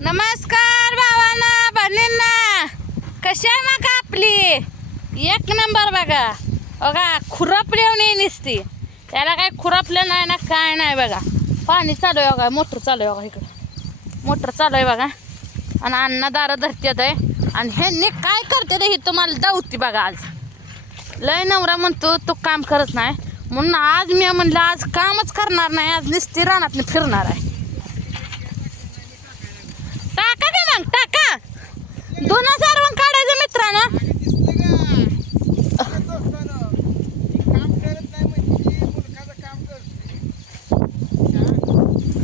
नमस्कार भावांना बहिणींना, कशी आहे मग आपली? एक नंबर बघा. बघा खुरपली नाही निसती, त्याला काय खुरपलं नाही ना काय नाही. बघा पाणी चालू आहे, बघा मोटर चालू आहे, बघा इकडं मोटर चालू आहे बघा. आणि अण्णा दारं धरतात आहे आणि ह्यांनी काय करते ते ही तुम्हाला दावती बघा. आज लय नवरा म्हणतो तो काम करत नाही, म्हणून आज मी म्हणलं आज कामच करणार नाही, आज निसती रानात फिरणार आहे. टाका दे मग टाका, 2000 मग काढायचं मित्रांनो.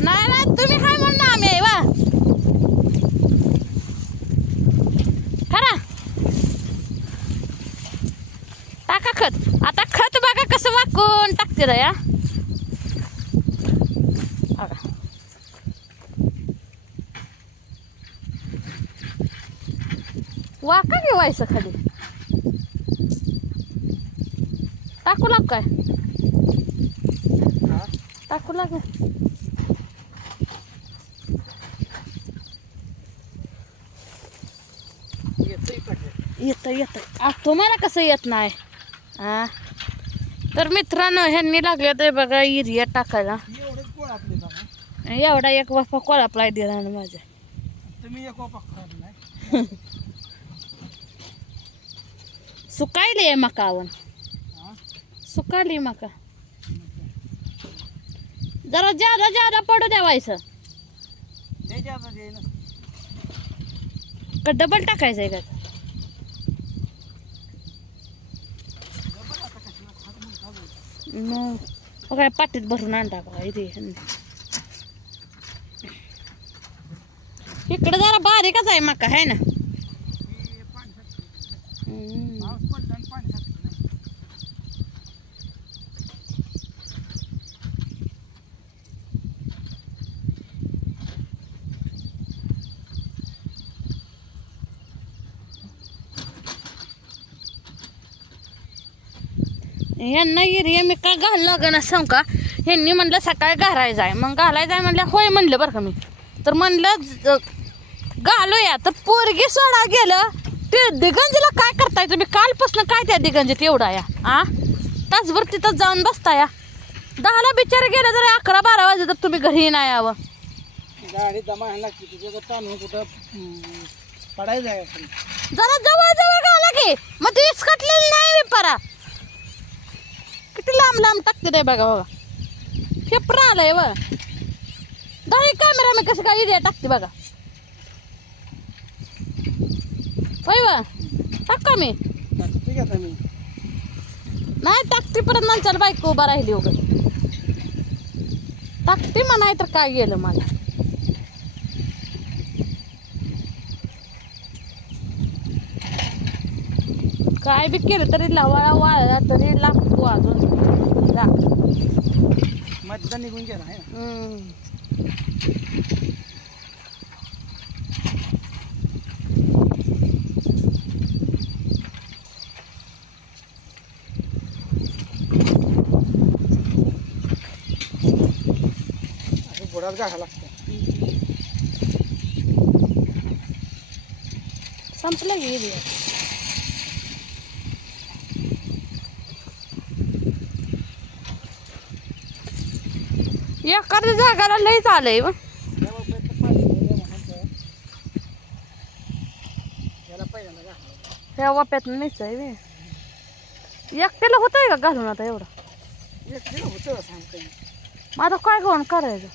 नाही नाही तुम्ही काय म्हणणं आम्ही आहे वा खरा. टाका खत. आता खत बघा कसं वाकून टाकते रे या. वाका घेवायचं खाली टाकू लाग काय टाकू लाग. येतं तुम्हाला कसं येत नाही हा. तर मित्रांनो ह्यांनी लागले ते बघा युरिया टाकायला. एवढा एक वाफा कोळापलाय दिला ना माझ्या. तुम्ही एक वाफा सुकायली मकावन, सुकाली मका. जरा ज्यादा ज्यादा पडू द्यावायचं का डबल टाकायचं आहे का? मग काय पाटीत भरून आणता बघा इथे. इकडं जरा बारीकच आहे मका आहे ना. यांना युरिया मी का घाल लागणार सांग का. ह्यांनी म्हणलं सकाळी घालायचं आहे, मग घालायचं आहे म्हणलं होय म्हणलं बरं का मी. तर म्हणलं घालूया, तर पोरगी सोडा गेलं ते दिगंजीला. काय करताय तुम्ही कालपासून काय त्या दिगंजीत एवढा या तासभर तिथं जाऊन बसता या. 10ला बिचारे गेलं तर 11-12 वाजे तर तुम्ही घरी नाही यावं. गाडी दमा लागते तुझ्या कुठं पडायचं आहे. जरा जवळ जवळ घाला की मग ती इसकटलेली नाही परा. किती लांब लांब टाकते ते बघा बघा. फेपरा आलाय व दाही कॅमेरा मी कसं काय एरिया टाकते बघा. होय वा टाका मी नाही टाकते परत नंतर बायको उभा राहिली वगैरे टाकते म्हणाय तर काय गेलं मला. काय बी केलं तरी लवाळा वाळला तरी लागतो अजून जा मधला निघून गेला आहे. बुडात घाला लागतं. संपलं गेली. एखाद्या जागाला लईच आलंय व. ह्या वाप्यात नाहीच आहे. एकट्याला होतंय का घालून आता एवढं? मग आता काय कोण करायचं?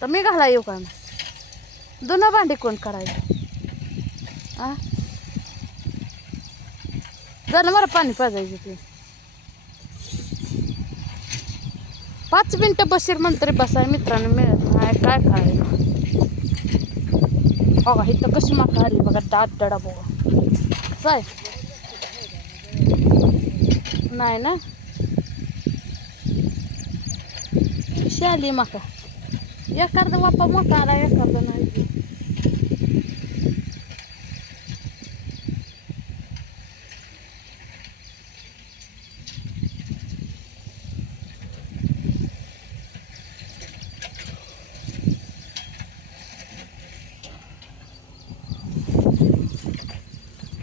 तर मी घाला येऊ का मग? दोन भांडी कोण करायचं? झालं मला पाणी पाजायचं ते. 5 मिनिटं बशीर म्हणतरी बसाय मित्रांनो मिळत नाही. काय करायचं बघा इथं कशी माका आली बघा. दाट दडा बघा कसं आहे. नाही ना कशी आली माका. एखादा वापा मोठा आला एखादा नाही.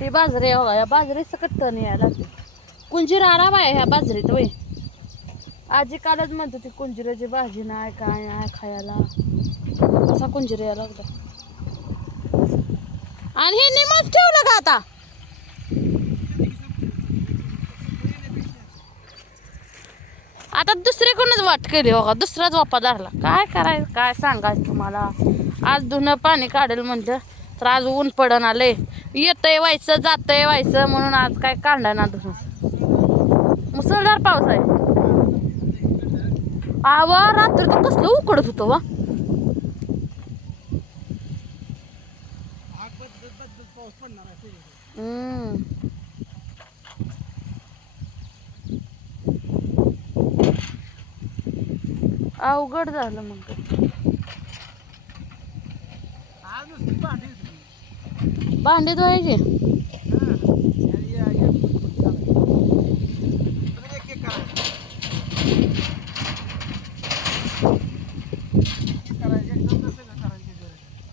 ही बाजरी आहे बघा, या बाजरी सकट तण यायला लागते. कुंजीर आराम आहे ह्या बाजरीत वय. आजी कालच म्हणते ती कुंजिराची भाजी नाही काय नाही खायला. कसा कुंजीर यायला लागला. आणि हे निमच ठेवलं का आता? आता दुसरीकडूनच वाट केली बघा, दुसराच वापा धरला. काय करायचं काय सांगायचं तुम्हाला. आज धुणं पाणी काढेल म्हणलं तर आज ऊन पडन आलंय. येतंय व्हायचं जातंय व्हायचं म्हणून आज काय काढणार ना धुणं. मुसळधार पाऊस आहे. आवा रात्री तर कसलं उकडत होतं वा. अवघड झालं मग. भांडी धुवायची.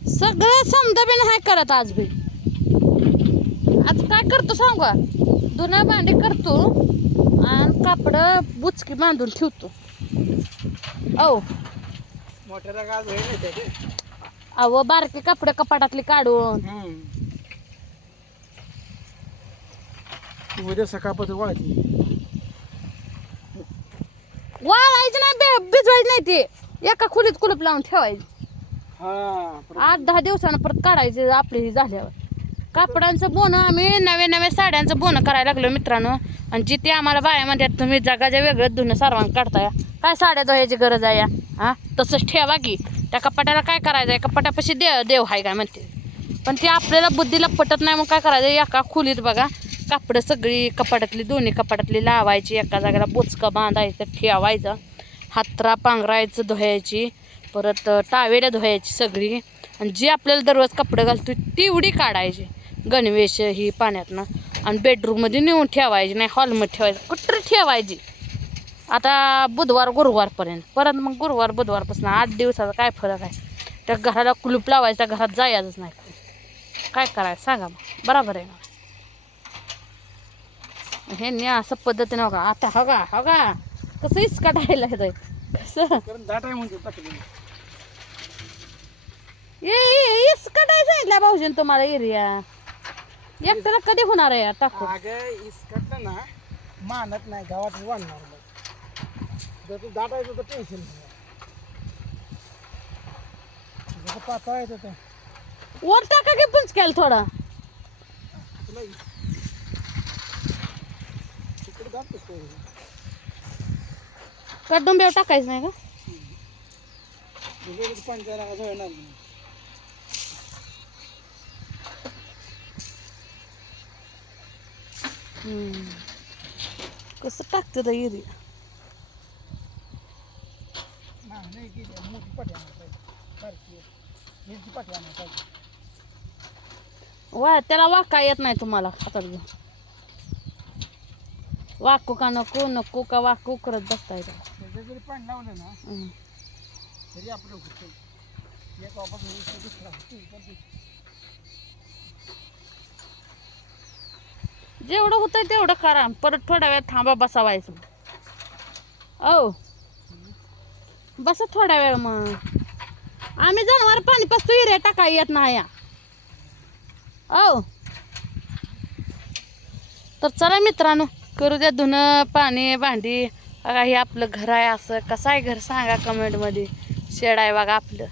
सगळं समजा बी नाही करत आज बी. आज काय करतो सांगू का, धुणं भांडी करतो आणि कापड बुचकी बांधून ठेवतो. अहो बारके कपडे कपाटातली काढून उद्या सकाळपर्यंत वाळायची नाही, भिजवायची नाही. ते एका खोलीत कुलूप लावून ठेवायची. 8-10 दिवसानं परत काढायचे आपली ही झाल्यावर. कापडांचं बोनं आम्ही नव्या नव्या साड्यांचं बोनं करायला लागलो मित्रांनो. आणि जिथे आम्हाला बाया म्हणतात तुम्ही जगाच्या वेगळं धुणं सर्वांना काढताय, काय साड्या धुवायची गरज आहे हा. तसंच ठेवा की त्या कपाट्याला काय करायचं आहे, कपाट्यापाशी देव आहे काय म्हणते. पण ते आपल्याला बुद्धीला पटत नाही. मग काय करायचं, एका खोलीत बघा कापडं सगळी कपाटातली दोन्ही कपाटातली लावायची, एका जागेला बोचकं बांधायचं ठेवायचं, हातरा पांघरायचं धुवायची, परत टावेल्या धुवायची सगळी. आणि जी आपल्याला दररोज कपडे घालतो तेवढी काढायची गणवेश ही पाण्यातनं आणि बेडरूममध्ये नेऊन ठेवायची, नाही हॉलमध्ये ठेवायची, कुठं ठेवायची. आता बुधवार गुरुवारपर्यंत, परत मग गुरुवार बुधवारपासून 8 दिवसाचा काय फरक आहे. त्या घराला कुलूप लावायचा, घरात जायचंच नाही. काय करायचं सांगा मग, बरोबर आहे ना. हे असं पद्धतीने बघा आता हगा कसं इसकाटायला येतंय कसं इसकाटाय सांगितलं भाऊजीन तुम्हाला एरिया. एकट्याला कधी होणार आहे टाकू. इसकटलं ना मानत नाही गावात वाढणार. जर तू दाटायचं तर टेन्शन नाही. जसं पातळ येतं ते वर टाका की पुंचक्याला थोडा. कडुंब्या टाकायचं नाही का. कसं टाकतं तर एरिया. मोठी पाठी आणायला पाहिजे. वा त्याला वाका येत नाही तुम्हाला हातात घेऊन. वाकू का नको का वाकू करत बसताय. जरी पाणी लावलं ना तरी आपलं होतं. एक वापस दुसरा जेवढं होतंय तेवढं करा, परत थोड्या वेळ थांबा बसावायचं. बसा थोड्या वेळ. मग आम्ही जनावर पाणी पाचतो हिरे टाका येत नाही या. तर चला मित्रांनो करू द्या धुणं पाणी भांडी. बघा हे आपलं घर आहे. असं कसं आहे घर सांगा कमेंटमध्ये. शेड आहे बघा आपलं.